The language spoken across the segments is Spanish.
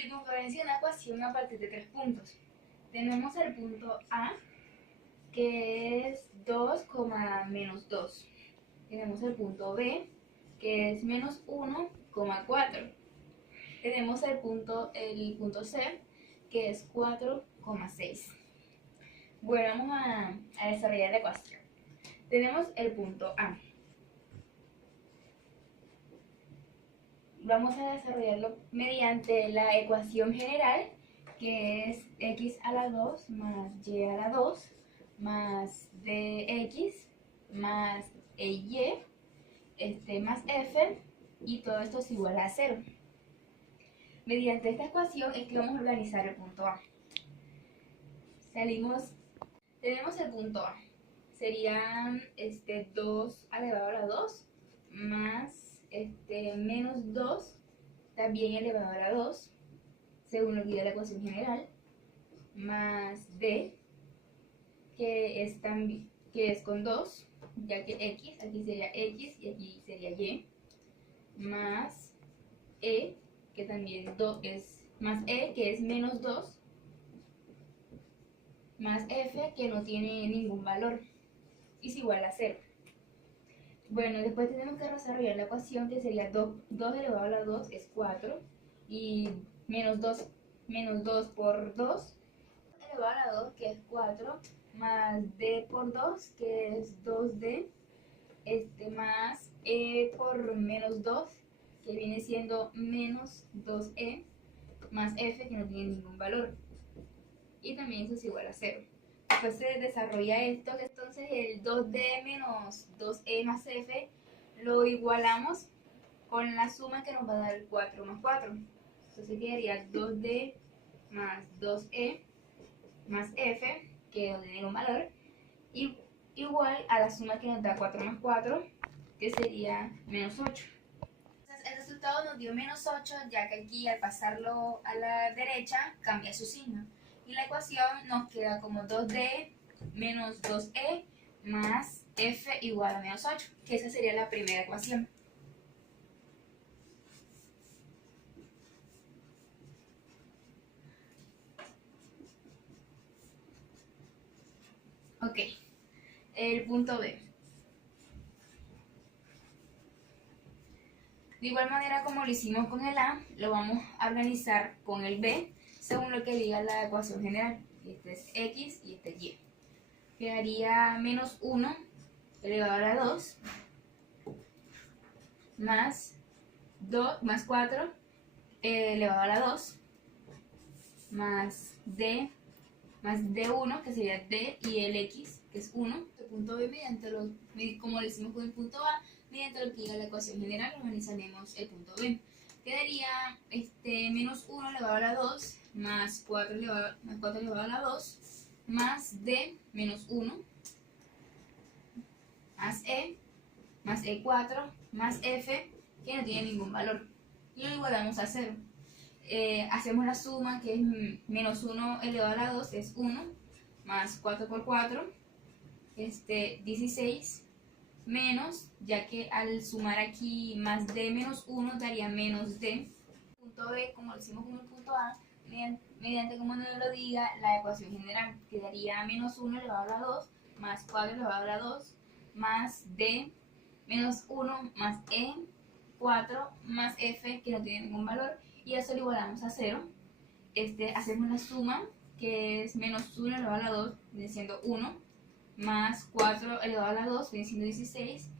Circunferencia de una ecuación a partir de 3 puntos. Tenemos el punto A, que es 2, menos 2. Tenemos el punto B, que es menos 1,4. Tenemos el punto C, que es 4,6. Bueno, vamos a desarrollar la ecuación. Tenemos el punto A. Vamos a desarrollarlo mediante la ecuación general, que es x a la 2 más y a la 2 más dx más y más f, y todo esto es igual a 0. Mediante esta ecuación es que vamos a organizar el punto A. Tenemos el punto A. Serían 2 elevado a la 2 más menos 2 también elevado a la 2, según lo que diga la ecuación general, más d, que es con 2, ya que x, aquí sería x y aquí sería y, más e, que también es más e, que es menos 2, más f, que no tiene ningún valor, es igual a 0. Bueno, después tenemos que desarrollar la ecuación, que sería 2 elevado a la 2 es 4, y menos 2 por 2 elevado a la 2, que es 4, más d por 2, que es 2d, más e por menos 2, que viene siendo menos 2e, más f, que no tiene ningún valor, y también eso es igual a 0. Después se desarrolla esto, que entonces el 2d menos 2e más f lo igualamos con la suma que nos va a dar 4 más 4. Entonces quedaría 2d más 2e más f, que no tiene ningún valor, y igual a la suma que nos da 4 más 4, que sería menos 8. Entonces el resultado nos dio menos 8, ya que aquí al pasarlo a la derecha cambia su signo. Y la ecuación nos queda como 2d menos 2e más f igual a menos 8, que esa sería la primera ecuación. Ok, el punto B. De igual manera como lo hicimos con el A, lo vamos a organizar con el B, según lo que diga la ecuación general. Este es x y este es y. Quedaría menos 1 elevado a la 2 más 4 elevado a la 2 más d1, que sería d, y el x, que es 1. El punto B, como lo hicimos con el punto A, mediante lo que diga la ecuación general, organizaremos el punto B. Quedaría menos 1 elevado a la 2 más 4 elevado a la 2 más d menos 1 más e4 más f, que no tiene ningún valor, y lo igualamos a 0. Hacemos la suma, que es menos 1 elevado a la 2 es 1, más 4 por 4, 16, menos, ya que al sumar aquí más d menos 1 daría menos d. Punto B, como lo hicimos con el punto A, mediante como nos lo diga la ecuación general, quedaría menos 1 elevado a la 2 más 4 elevado a la 2 más d menos 1 más e 4 más f, que no tiene ningún valor, y eso lo igualamos a 0. Hacemos la suma, que es menos 1 elevado a la 2, viene siendo 1, más 4 elevado a la 2, viene siendo 16.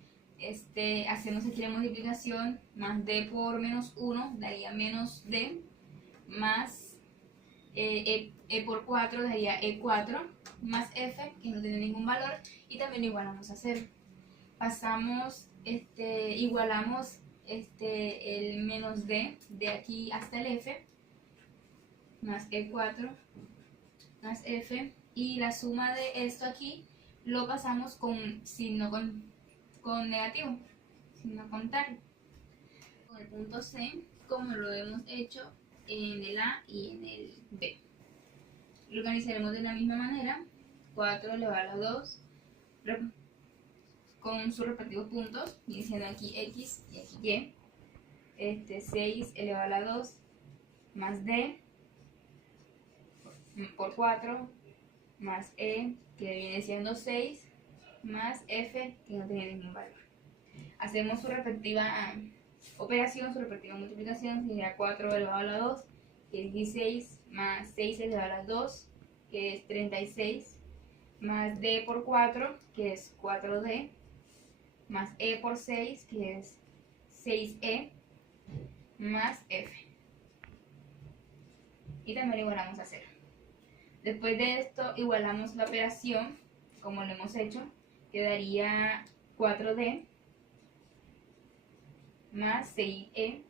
Hacemos aquí la multiplicación, más d por menos 1 daría menos d, más e por 4 daría e4, más f, que no tiene ningún valor, y también lo igualamos a 0. Pasamos, igualamos el menos d de aquí hasta el f, más e4 más f, y la suma de esto aquí lo pasamos con signo con negativo, signo contrario. Con el punto C, como lo hemos hecho en el A y en el B. Lo organizaremos de la misma manera: 4 elevado a la 2 con sus respectivos puntos, diciendo aquí x y aquí y. 6 elevado a la 2 más D por 4 más E, que viene siendo 6, más F, que no tiene ningún valor. Hacemos su respectiva operación, su respectiva multiplicación, sería 4 elevado a la 2, que es 16, más 6 elevado a la 2, que es 36, más D por 4, que es 4D, más E por 6, que es 6E, más F. Y también lo igualamos a 0. Después de esto igualamos la operación, como lo hemos hecho, quedaría 4D más 6E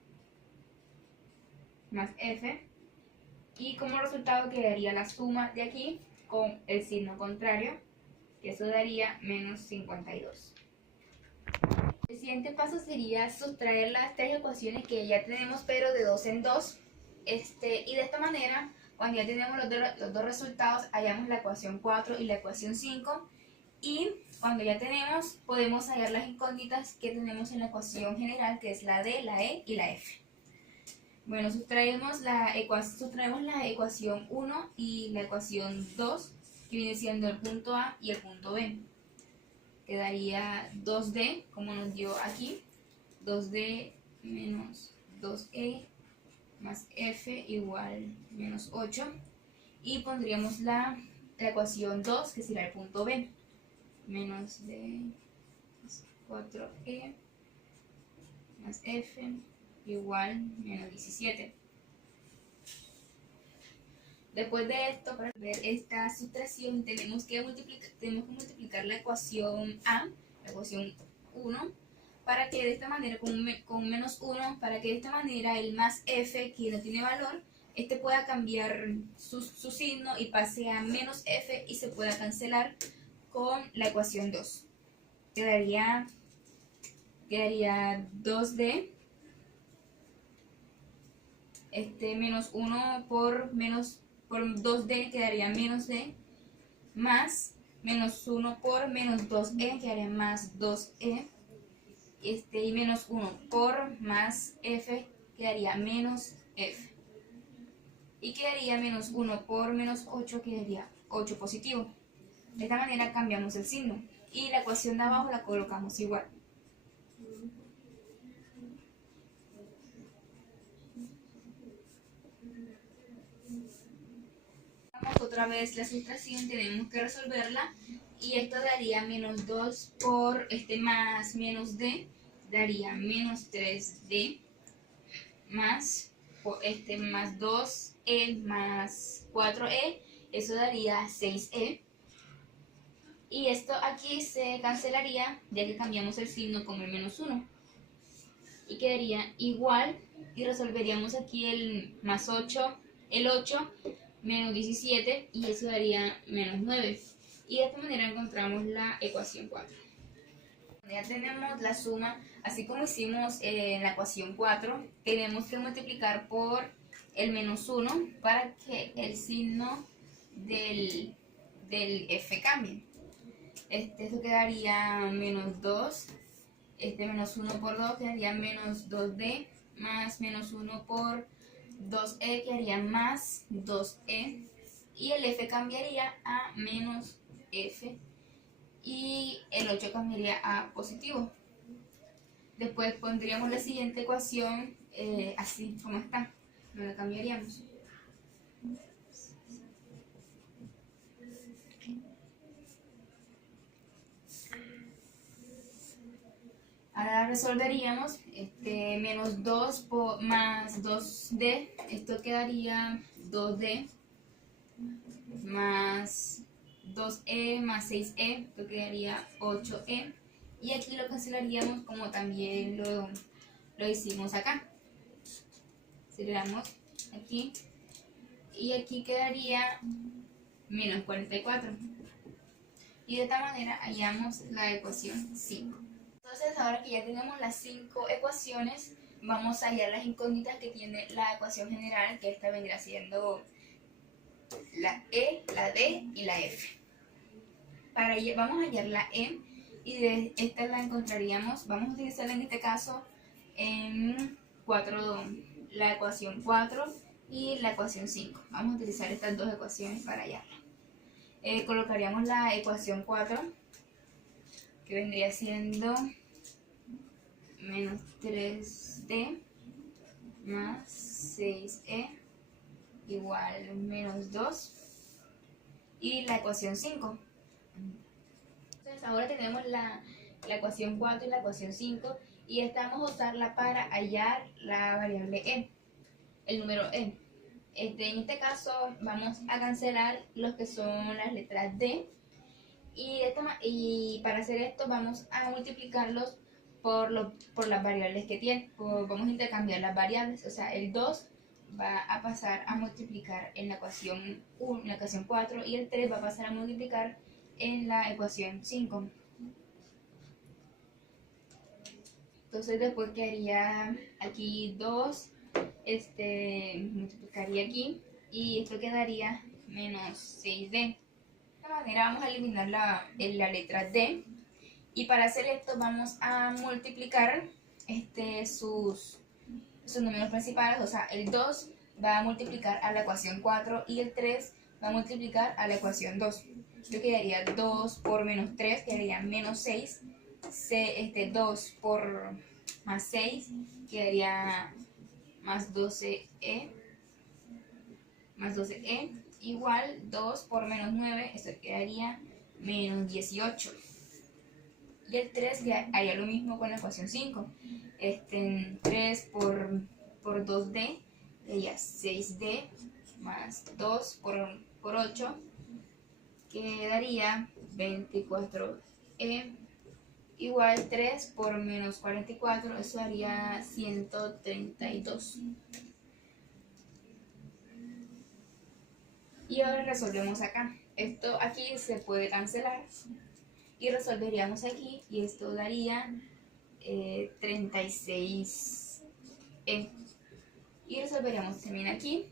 más F, y como resultado quedaría la suma de aquí con el signo contrario, que eso daría menos 52. El siguiente paso sería sustraer las tres ecuaciones que ya tenemos, pero de 2 en 2. Y de esta manera, cuando ya tenemos los dos resultados, hallamos la ecuación 4 y la ecuación 5. Y cuando ya tenemos, podemos hallar las incógnitas que tenemos en la ecuación general, que es la D, la E y la F. Bueno, sustraemos la ecuación 1 y la ecuación 2, que viene siendo el punto A y el punto B. Quedaría 2D, como nos dio aquí, 2D menos 2E más F igual menos 8. Y pondríamos la ecuación 2, que será el punto B, menos D más 4E más F igual menos 17. Después de esto, para ver esta sustracción, tenemos que multiplicar la ecuación A, la ecuación 1, para que de esta manera, con menos 1, para que de esta manera el más F, que no tiene valor, pueda cambiar su signo y pase a menos F y se pueda cancelar con la ecuación 2. Quedaría 2D, menos 1 por 2D quedaría menos D, más menos 1 por menos 2E quedaría más 2E, y menos 1 por más F quedaría menos F, y quedaría menos 1 por menos 8 quedaría 8 positivo. De esta manera cambiamos el signo y la ecuación de abajo la colocamos igual. Otra vez la sustracción, tenemos que resolverla, y esto daría menos 2 por más menos D, daría menos 3D, más más 2E más 4E, eso daría 6E, y esto aquí se cancelaría ya que cambiamos el signo con el menos 1 y quedaría igual, y resolveríamos aquí el más 8, el 8 menos 17, y eso daría menos 9. Y de esta manera encontramos la ecuación 4. Ya tenemos la suma, así como hicimos en la ecuación 4, tenemos que multiplicar por el menos 1 para que el signo del F cambie. Esto quedaría menos 2, menos 1 por 2 quedaría menos 2D, más menos 1 por 2E quedaría más 2E, y el F cambiaría a menos F, y el 8 cambiaría a positivo. Después pondríamos la siguiente ecuación así como está, no la cambiaríamos. Ahora resolveríamos menos 2 por, más 2D, esto quedaría 2D, más 2E más 6E, esto quedaría 8E, y aquí lo cancelaríamos como también lo hicimos acá. Cerramos aquí, y aquí quedaría menos 44, y de esta manera hallamos la ecuación 5. Entonces, ahora que ya tenemos las 5 ecuaciones, vamos a hallar las incógnitas que tiene la ecuación general, que esta vendría siendo la E, la D y la F. Vamos a hallar la E, y de esta la encontraríamos, vamos a utilizarla en este caso en la ecuación 4, y la ecuación 5. Vamos a utilizar estas dos ecuaciones para hallarla. Colocaríamos la ecuación 4, que vendría siendo menos 3D más 6E igual menos 2, y la ecuación 5. Entonces ahora tenemos la ecuación 4 y la ecuación 5, y esta vamos a usarla para hallar la variable e, el número e. En este caso vamos a cancelar los que son las letras d, y para hacer esto vamos a multiplicarlos por las variables que tienen. Vamos a intercambiar las variables, o sea, el 2 va a pasar a multiplicar en la ecuación 1, en la ecuación 4, y el 3 va a pasar a multiplicar en la ecuación 5. Entonces después quedaría aquí 2, multiplicaría aquí, y esto quedaría menos 6D. De esta manera vamos a eliminar la letra D, y para hacer esto vamos a multiplicar sus números principales, o sea, el 2 va a multiplicar a la ecuación 4 y el 3 va a multiplicar a la ecuación 2. Esto quedaría 2 por menos 3, quedaría menos 6. 2 por más 6 quedaría más 12e, igual 2 por menos 9, esto quedaría menos 18. Y el 3 haría lo mismo con la ecuación 5. 3 por 2D sería 6D más 2 por 8 quedaría 24E, igual 3 por menos 44, eso haría 132. Y ahora resolvemos acá. Esto aquí se puede cancelar y resolveríamos aquí, y esto daría 36E. Y resolveríamos también aquí,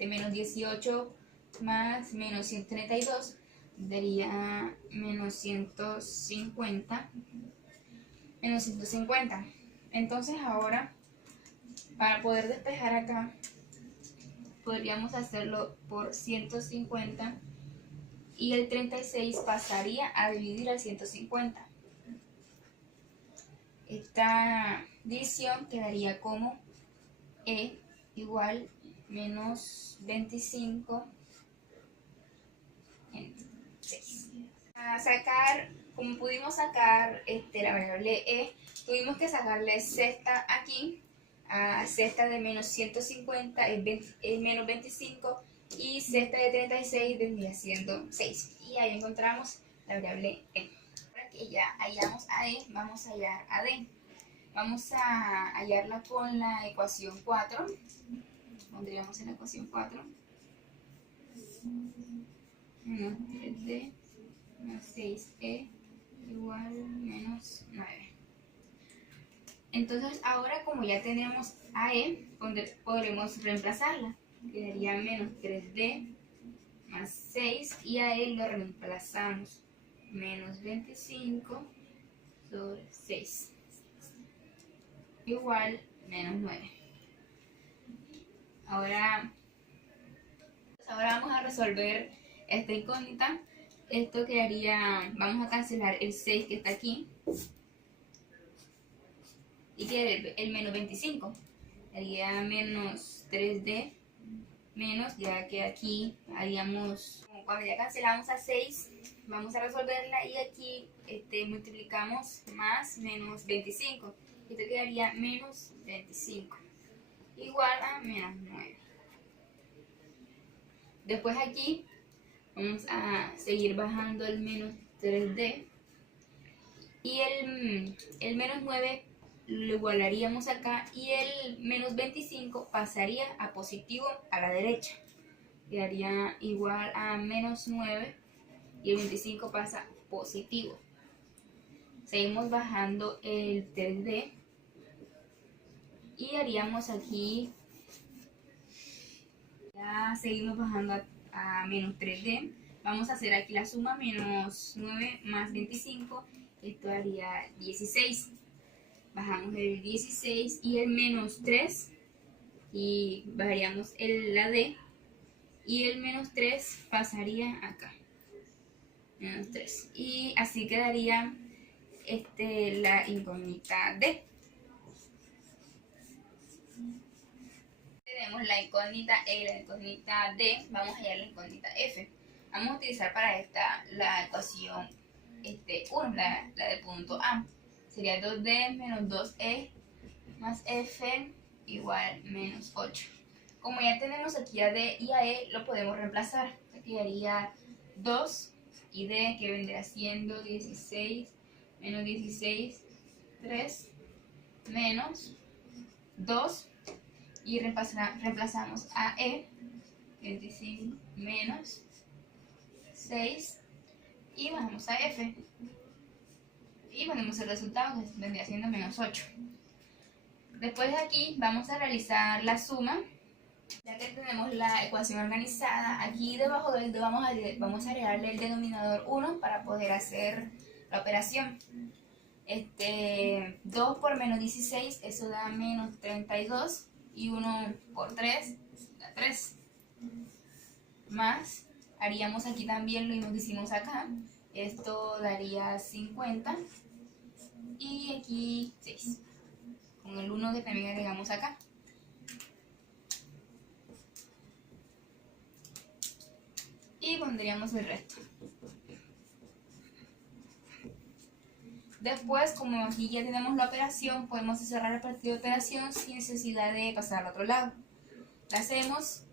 menos 18 más menos 132 daría menos 150. Entonces ahora, para poder despejar acá, podríamos hacerlo por 150, y el 36 pasaría a dividir al 150. Esta división quedaría como e igual menos 25 en 6. A sacar, como pudimos sacar la variable e, tuvimos que sacarle sexta aquí. A sexta de menos 150 es menos 25, y sexta de 36 vendría siendo 6. Y ahí encontramos la variable e. Ahora que ya hallamos a e, vamos a hallar a d. Vamos a hallarla con la ecuación 4. Pondríamos en la ecuación 4 menos 3D más 6E igual menos 9. Entonces ahora, como ya tenemos a e, podremos reemplazarla. Quedaría menos 3D más 6, y a e lo reemplazamos. Menos 25 sobre 6 igual menos 9. Ahora vamos a resolver esta incógnita. Esto quedaría, vamos a cancelar el 6 que está aquí, y queda el menos 25. Haría menos 3D menos, ya que aquí haríamos, como cuando ya cancelamos a 6, vamos a resolverla, y aquí multiplicamos más menos 25. Esto quedaría menos 25 igual a menos 9. Después aquí vamos a seguir bajando el menos 3D, y el menos 9 lo igualaríamos acá, y el menos 25 pasaría a positivo a la derecha. Quedaría igual a menos 9, y el 25 pasa positivo. Seguimos bajando el 3D, y haríamos aquí, ya seguimos bajando a menos 3D. Vamos a hacer aquí la suma, menos 9 más 25, esto daría 16. Bajamos el 16, y el menos 3 y bajaríamos la D y el menos 3 pasaría acá, menos 3, y así quedaría la incógnita D. Tenemos la incógnita E y la incógnita D, vamos a hallar la incógnita F. Vamos a utilizar para esta la ecuación 1, la del punto A. Sería 2D menos 2E más F igual menos 8. Como ya tenemos aquí a D y a E, lo podemos reemplazar. Quedaría 2 y D, que vendría siendo 16 menos 16, 3 menos 2. Y reemplazamos a E, 25 menos 6, y bajamos a F. Y ponemos el resultado, que vendría siendo menos 8. Después de aquí vamos a realizar la suma. Ya que tenemos la ecuación organizada, aquí debajo del vamos a agregarle el denominador 1 para poder hacer la operación. 2 por menos 16, eso da menos 32, y 1 por 3 da 3. Más, haríamos aquí también lo mismo que hicimos acá, esto daría 50, y aquí 6, con el 1 que también agregamos acá. Y pondríamos el resto. Después, como aquí ya tenemos la operación, podemos cerrar el partido de operación sin necesidad de pasar al otro lado. La hacemos,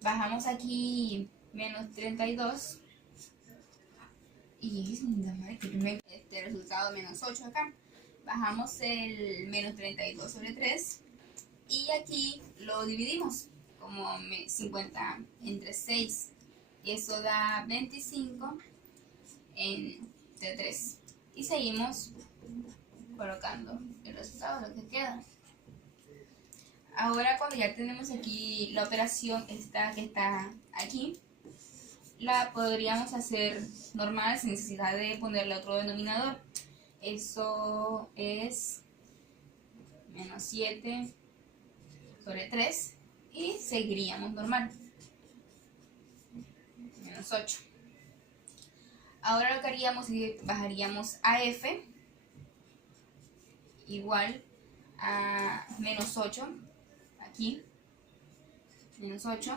bajamos aquí menos 32 y este resultado menos 8 acá. Bajamos el menos 32 sobre 3 y aquí lo dividimos como 50 entre 6. Y eso da 25 entre 3. Y seguimos colocando el resultado, lo que queda. Ahora, cuando ya tenemos aquí la operación esta que está aquí, la podríamos hacer normal sin necesidad de ponerle otro denominador. Eso es menos 7 sobre 3 y seguiríamos normal. Menos 8. Ahora lo que haríamos es que bajaríamos a F igual a menos 8, aquí, menos 8,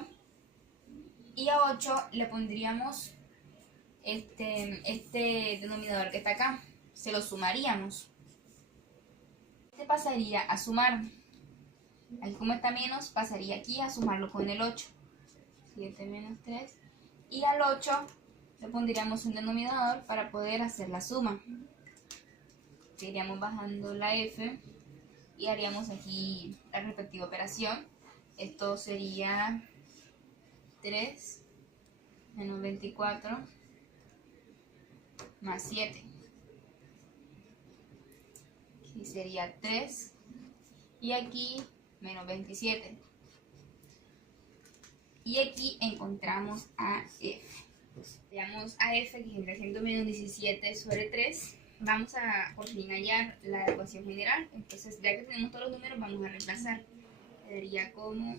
y a 8 le pondríamos este denominador que está acá, se lo sumaríamos. Este pasaría a sumar, aquí como está menos, pasaría aquí a sumarlo con el 8, 7 menos 3, y al 8 le pondríamos un denominador para poder hacer la suma. Iríamos bajando la F y haríamos aquí la respectiva operación. Esto sería 3 menos 24 más 7. Aquí sería 3 y aquí menos 27. Y aquí encontramos a F. Veamos a F, que vendrá siendo menos 17 sobre 3. Vamos a por fin hallar la ecuación general. Entonces, ya que tenemos todos los números, vamos a reemplazar. Quedaría como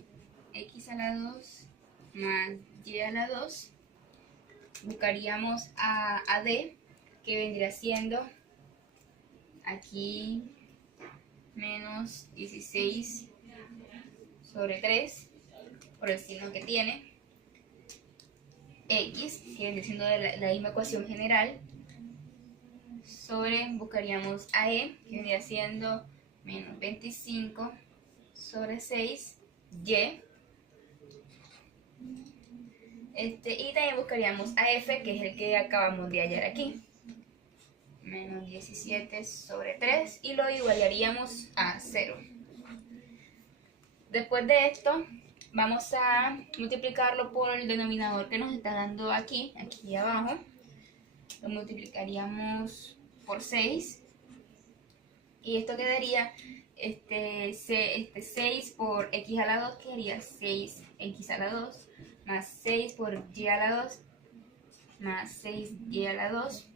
x a la 2 más y a la 2. Buscaríamos a D, que vendría siendo aquí menos 16 sobre 3, por el signo que tiene. X, que viene siendo la misma ecuación general, sobre, buscaríamos a E, que vendría siendo menos 25 sobre 6, Y. Y también buscaríamos a F, que es el que acabamos de hallar aquí, menos 17 sobre 3, y lo igualaríamos a 0. Después de esto, vamos a multiplicarlo por el denominador que nos está dando aquí abajo. Lo multiplicaríamos por 6. Y esto quedaría 6 por x a la 2, quedaría 6x a la 2, más 6 por y a la 2, más 6y a la 2.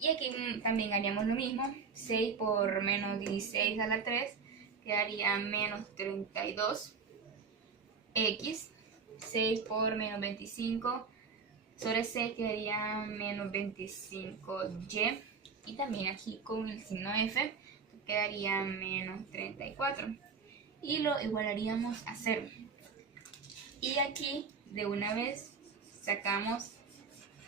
Y aquí también haríamos lo mismo, 6 por menos 16 a la 3, quedaría menos 32. x, 6 por menos 25 sobre c quedaría menos 25y, y también aquí con el signo f quedaría menos 34 y lo igualaríamos a 0. Y aquí de una vez sacamos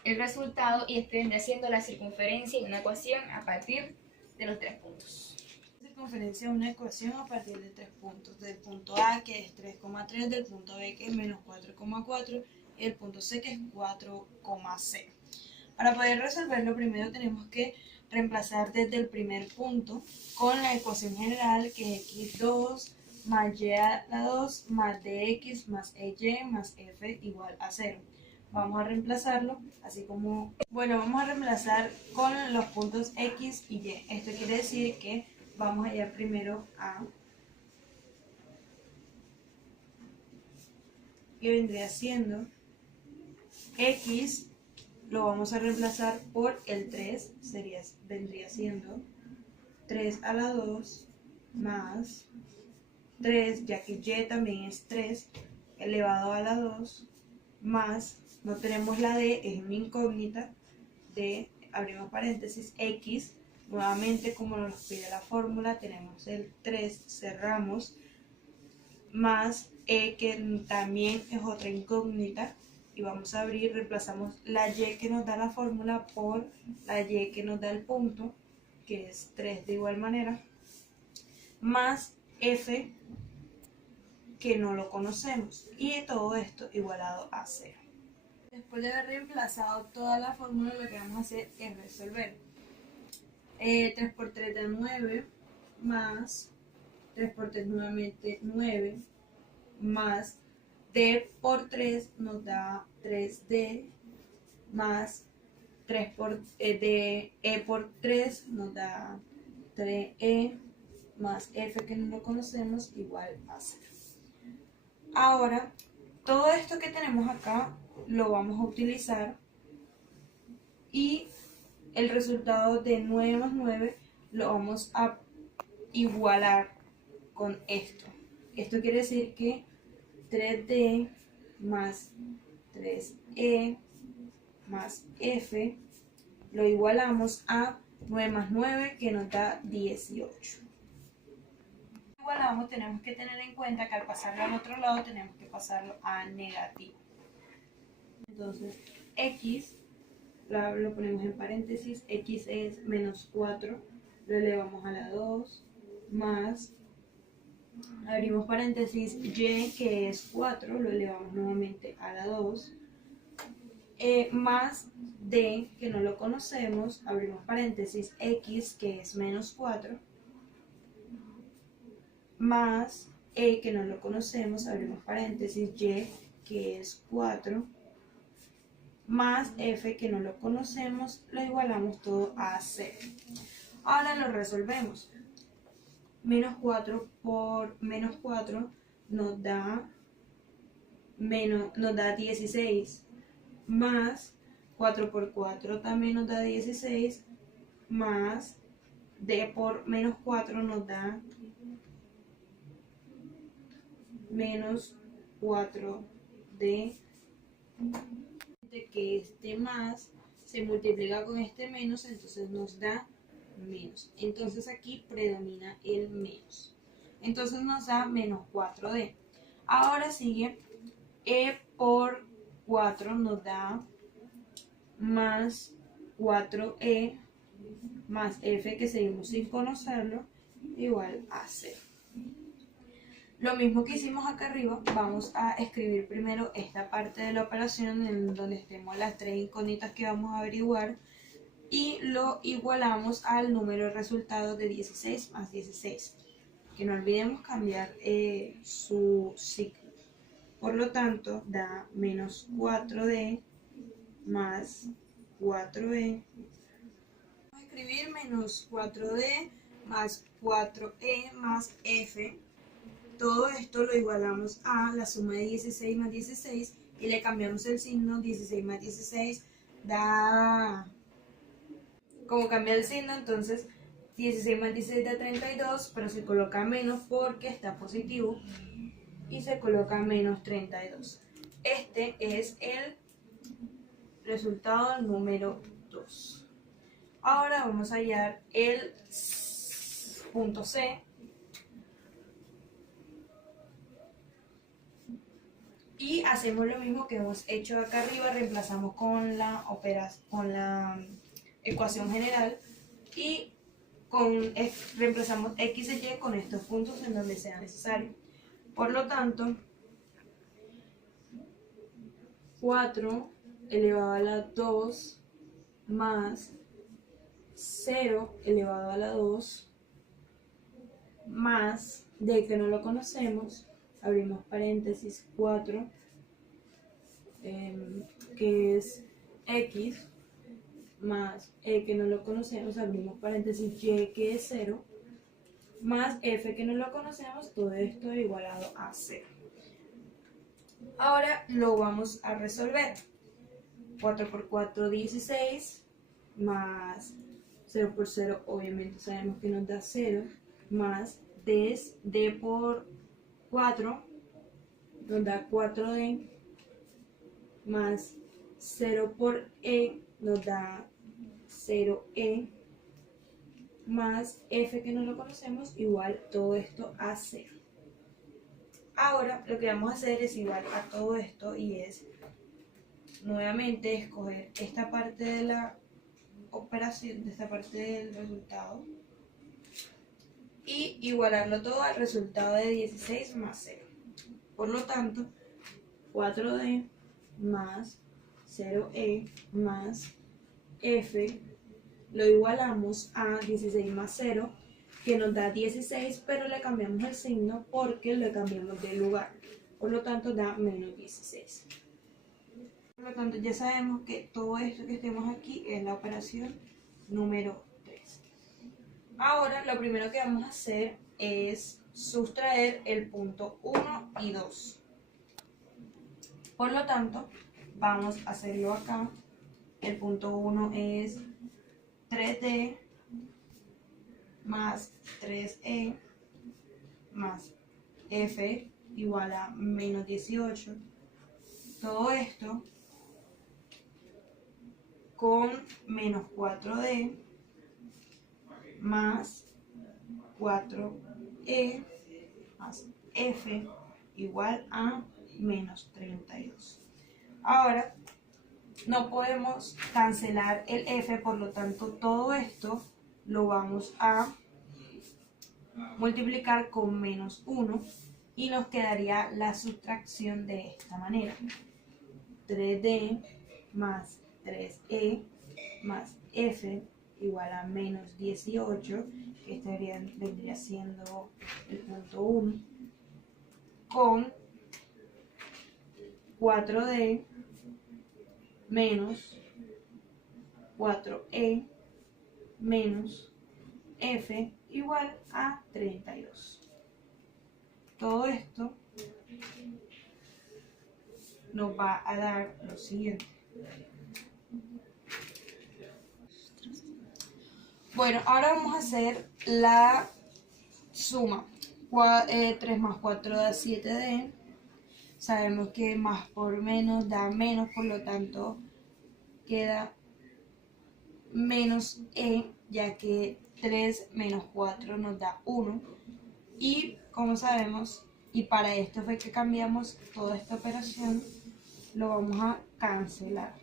el resultado y este vendría siendo la circunferencia de una ecuación a partir de los 3 puntos. Circunferencia de una ecuación a partir de 3 puntos, del punto A que es 3,3, del punto B que es menos 4,4 y el punto C que es 4,0. Para poder resolverlo primero tenemos que reemplazar desde el primer punto con la ecuación general que es x2 más y a la 2 más dx más ey más f igual a 0. Vamos a reemplazarlo así como, vamos a reemplazar con los puntos x y y. Esto quiere decir que vamos a hallar primero a, que vendría siendo x, lo vamos a reemplazar por el 3, vendría siendo 3 a la 2 más 3, ya que y también es 3, elevado a la 2, más, no tenemos la d, es una incógnita, d, abrimos paréntesis, x, nuevamente como nos pide la fórmula, tenemos el 3, cerramos, más e, que también es otra incógnita, y vamos a abrir, reemplazamos la y que nos da la fórmula por la y que nos da el punto, que es 3 de igual manera, más f, que no lo conocemos, y todo esto igualado a 0. Después de haber reemplazado toda la fórmula, lo que vamos a hacer es resolver. 3 por 3 da 9, más 3 por 3 nuevamente 9, más d por 3 nos da 3d, más 3 por d, e por 3 nos da 3e, más f que no lo conocemos igual a 0. Ahora, todo esto que tenemos acá lo vamos a utilizar y el resultado de 9 más 9 lo vamos a igualar con esto. Esto quiere decir que 3D más 3E más F lo igualamos a 9 más 9 que nos da 18. Igualamos, tenemos que tener en cuenta que al pasarlo al otro lado tenemos que pasarlo a negativo. Entonces X lo ponemos en paréntesis, X es menos 4, lo elevamos a la 2, más, abrimos paréntesis, Y que es 4, lo elevamos nuevamente a la 2, más D que no lo conocemos, abrimos paréntesis, X que es menos 4, más E que no lo conocemos, abrimos paréntesis, Y que es 4, más f que no lo conocemos, lo igualamos todo a 0. Ahora lo resolvemos. Menos 4 por menos 4 nos da 16, más 4 por 4 también nos da 16, más d por menos 4 nos da menos 4d, que este más se multiplica con este menos, entonces nos da menos. Entonces aquí predomina el menos. Entonces nos da menos 4D. Ahora sigue E por 4 nos da más 4E más F que seguimos sin conocerlo igual a 0. Lo mismo que hicimos acá arriba, vamos a escribir primero esta parte de la operación en donde estemos las tres incógnitas que vamos a averiguar y lo igualamos al número de resultados de 16 más 16. Que no olvidemos cambiar su signo. Por lo tanto, da menos 4D más 4E. Vamos a escribir menos 4D más 4E más F. Todo esto lo igualamos a la suma de 16 más 16 y le cambiamos el signo. 16 más 16 da, como cambia el signo, entonces 16 más 16 da 32, pero se coloca menos porque está positivo. y se coloca menos 32. Este es el resultado número 2. Ahora vamos a hallar el punto C. Y hacemos lo mismo que hemos hecho acá arriba, reemplazamos con la ecuación general y reemplazamos x y y con estos puntos en donde sea necesario. Por lo tanto, 4 elevado a la 2 más 0 elevado a la 2 más d que no lo conocemos, abrimos paréntesis 4, que es x, más e que no lo conocemos, abrimos paréntesis y que es 0, más f que no lo conocemos, todo esto igualado a 0. Ahora lo vamos a resolver. 4 por 4, 16, más 0 por 0, obviamente sabemos que nos da 0, más d por 4, nos da 4d, más 0 por e, nos da 0e, más f que no lo conocemos, igual todo esto a 0. Ahora lo que vamos a hacer es igual a todo esto y es nuevamente escoger esta parte de la operación, de esta parte del resultado, y igualarlo todo al resultado de 16 más 0. Por lo tanto, 4d más 0e más f lo igualamos a 16 más 0, que nos da 16, pero le cambiamos el signo porque le cambiamos de lugar. Por lo tanto, da menos 16. Por lo tanto, ya sabemos que todo esto que tenemos aquí es la operación número 3. Ahora, lo primero que vamos a hacer es sustraer el punto 1 y 2. Por lo tanto, vamos a hacerlo acá. El punto 1 es 3d más 3e más f igual a menos 18. Todo esto con menos 4d más 4e más f igual a menos 32. Ahora, no podemos cancelar el f, por lo tanto todo esto lo vamos a multiplicar con menos 1 y nos quedaría la sustracción de esta manera. 3d más 3e más f igual a menos 18, que vendría siendo el punto 1, con 4d menos 4e menos f igual a 32. Todo esto nos va a dar lo siguiente. Bueno, ahora vamos a hacer la suma. 3 más 4 da 7d. Sabemos que más por menos da menos, por lo tanto queda menos e, ya que 3 menos 4 nos da 1. Y como sabemos, y para esto fue que cambiamos toda esta operación, lo vamos a cancelar.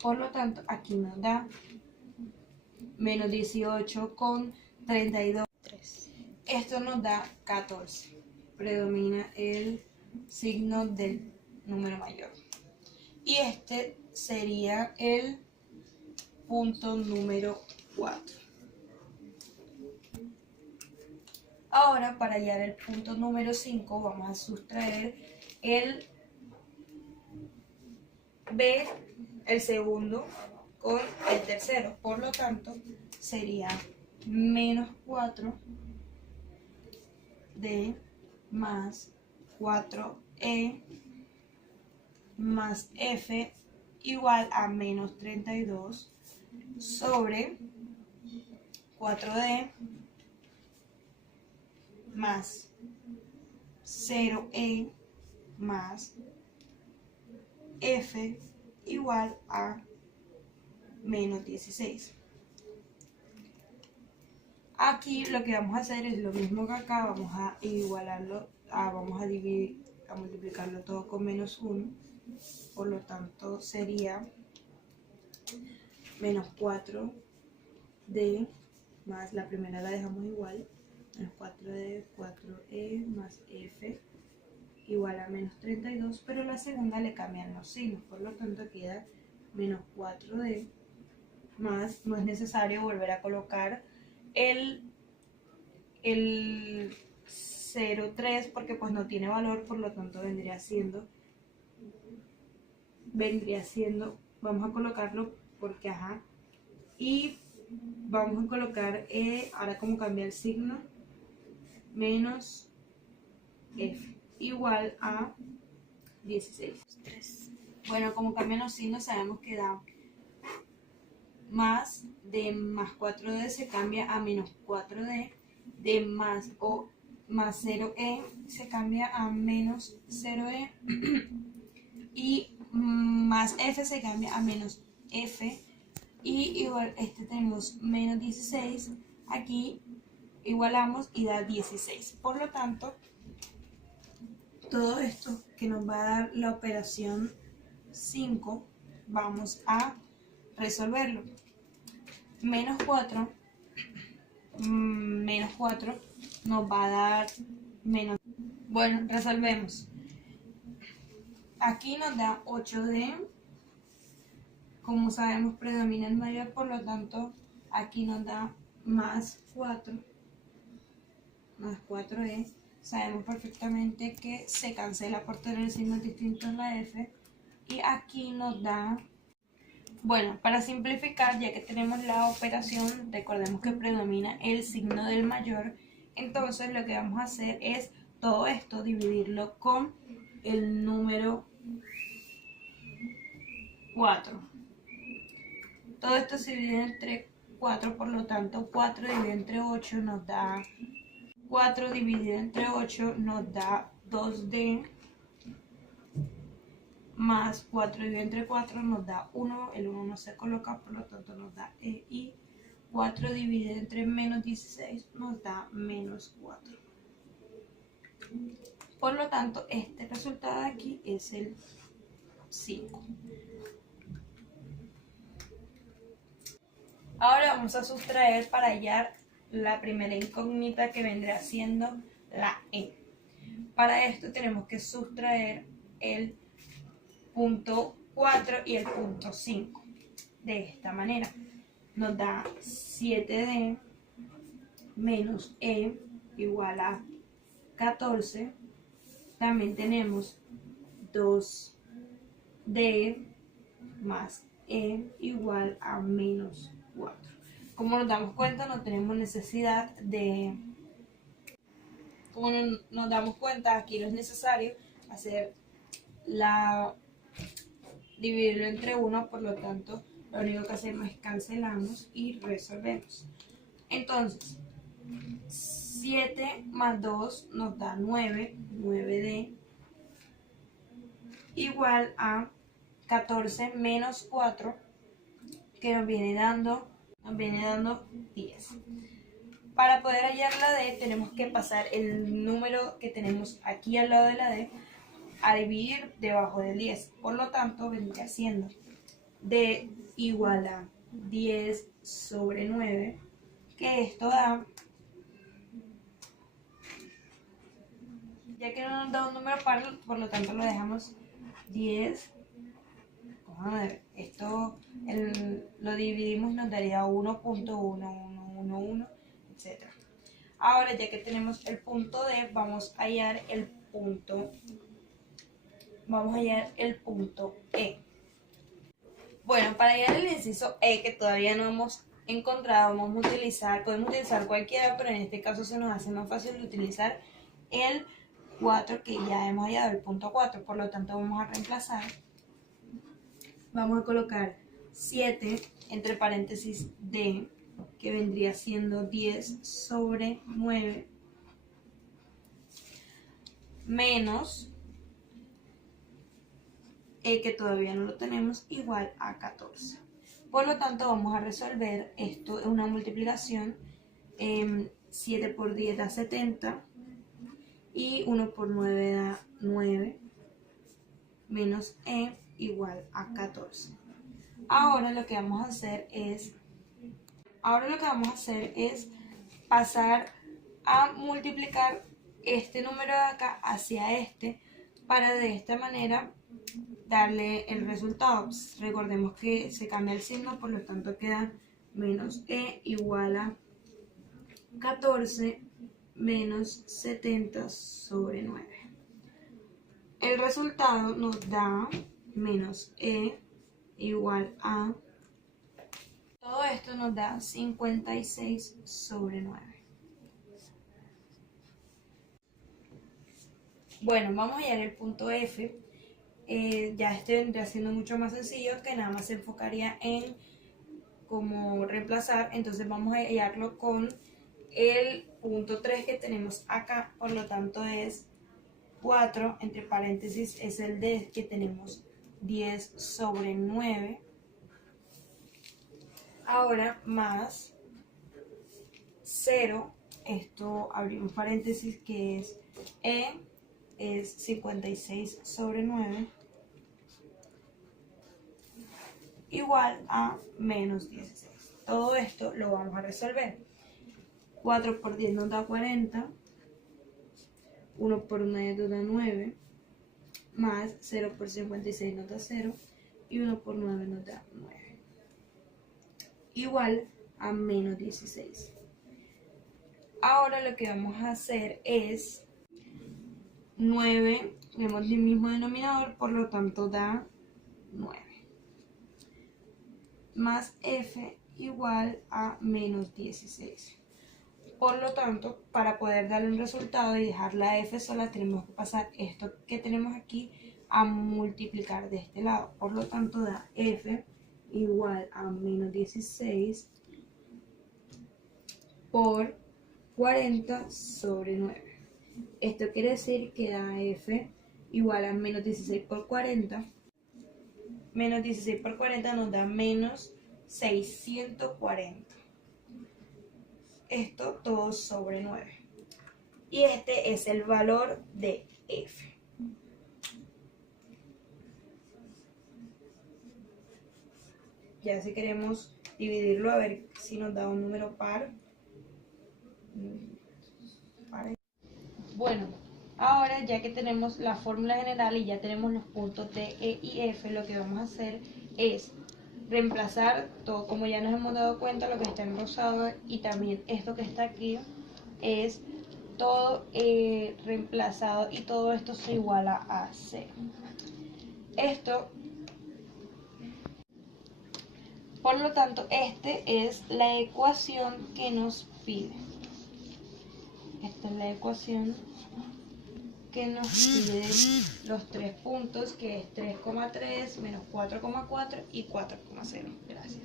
Por lo tanto, aquí nos da menos 18 con 32. Esto nos da 14. Predomina el signo del número mayor. Y este sería el punto número 4. Ahora, para hallar el punto número 5, vamos a sustraer el b, el segundo, con el tercero. Por lo tanto, sería menos 4d más 4e más f igual a menos 32 sobre 4d más 0e más f igual a menos 16. Aquí lo que vamos a hacer es lo mismo que acá, vamos a igualarlo, vamos a multiplicarlo todo con menos 1, por lo tanto sería menos 4d más, la primera la dejamos igual, menos 4d, 4e más f igual a menos 32, pero la segunda le cambian los signos, por lo tanto queda menos 4d más, no es necesario volver a colocar el 0,3 porque pues no tiene valor, por lo tanto vendría siendo, vamos a colocarlo porque ajá, y vamos a colocar, ahora como cambia el signo, menos f igual a 16. Bueno, como cambian los signos sabemos que da más de más 4d se cambia a menos 4d, de más o más 0e se cambia a menos 0e y más f se cambia a menos f, y igual tenemos menos 16, aquí igualamos y da 16. Por lo tanto, todo esto que nos va a dar la operación 5, vamos a resolverlo. Menos 4 nos va a dar menos. Bueno, resolvemos. Aquí nos da 8d, como sabemos predomina el mayor, por lo tanto aquí nos da más 4, más 4e. Sabemos perfectamente que se cancela por tener signos distintos en la f, y aquí nos da, bueno, para simplificar, ya que tenemos la operación, recordemos que predomina el signo del mayor, entonces lo que vamos a hacer es todo esto dividirlo con el número 4. Todo esto se divide entre 4, por lo tanto 4 dividido entre 8 nos da 4 dividido entre 8 nos da 2d, más 4 dividido entre 4 nos da 1, el 1 no se coloca, por lo tanto nos da e, y 4 dividido entre menos 16 nos da menos 4. Por lo tanto, este resultado de aquí es el 5. Ahora vamos a sustraer para hallar la primera incógnita, que vendrá siendo la e. Para esto tenemos que sustraer el punto 4 y el punto 5. De esta manera nos da 7d menos e igual a 14. También tenemos 2d más e igual a menos 4. Como nos damos cuenta, no tenemos necesidad de... Como nos damos cuenta, aquí no es necesario hacer dividirlo entre 1, por lo tanto, lo único que hacemos es cancelamos y resolvemos. Entonces, 7 más 2 nos da 9, 9d, igual a 14 menos 4, que nos viene dando 10. Para poder hallar la d, tenemos que pasar el número que tenemos aquí al lado de la d a dividir debajo del 10. Por lo tanto, vendría siendo d igual a 10 sobre 9, que esto da, ya que no nos da un número par, por lo tanto lo dejamos 10. Esto lo dividimos, nos daría 1.1111, etc. Ahora, ya que tenemos el punto D, vamos a hallar el punto E. Bueno, para hallar el inciso E, que todavía no hemos encontrado, podemos utilizar cualquiera, pero en este caso se nos hace más fácil utilizar el 4, que ya hemos hallado el punto 4, por lo tanto vamos a reemplazar. Vamos a colocar 7 entre paréntesis d, que vendría siendo 10 sobre 9, menos e, que todavía no lo tenemos, igual a 14. Por lo tanto, vamos a resolver esto en una multiplicación. 7 por 10 da 70 y 1 por 9 da 9 menos e igual a 14. Ahora lo que vamos a hacer es pasar a multiplicar este número de acá hacia este para de esta manera darle el resultado. Recordemos que se cambia el signo, por lo tanto queda menos e igual a 14 menos 70 sobre 9. El resultado nos da menos e igual a, todo esto nos da 56 sobre 9. Bueno, vamos a hallar el punto F. Ya este vendría siendo mucho más sencillo, que nada más se enfocaría en cómo reemplazar. Entonces vamos a hallarlo con el punto 3 que tenemos acá, por lo tanto es 4, entre paréntesis es el D que tenemos 10 sobre 9. Ahora más 0, esto abrimos paréntesis que es E, es 56 sobre 9, igual a menos 16. Todo esto lo vamos a resolver. 4 por 10 nos da 40, 1 por 9 nos da 9, más 0 por 56 nos da 0, y 1 por 9 nos da 9. Igual a menos 16. Ahora lo que vamos a hacer es 9, tenemos el mismo denominador, por lo tanto da 9. Más f igual a menos 16. Por lo tanto, para poder darle un resultado y dejar la f sola, tenemos que pasar esto que tenemos aquí a multiplicar de este lado. Por lo tanto, da f igual a menos 16 por 40 sobre 9. Esto quiere decir que da f igual a menos 16 por 40. Menos 16 por 40 nos da menos 640. Esto todo sobre 9. Y este es el valor de f. Ya si queremos dividirlo, a ver si nos da un número par. Bueno, ahora ya que tenemos la fórmula general y ya tenemos los puntos D, E y F, lo que vamos a hacer es reemplazar todo, como ya nos hemos dado cuenta, lo que está en rosado y también esto que está aquí es todo reemplazado y todo esto se iguala a 0. Esto, por lo tanto, este es la ecuación que nos pide. Esta es la ecuación que nos pide los tres puntos, que es 3,3 menos 4,4 y 4,0. Gracias.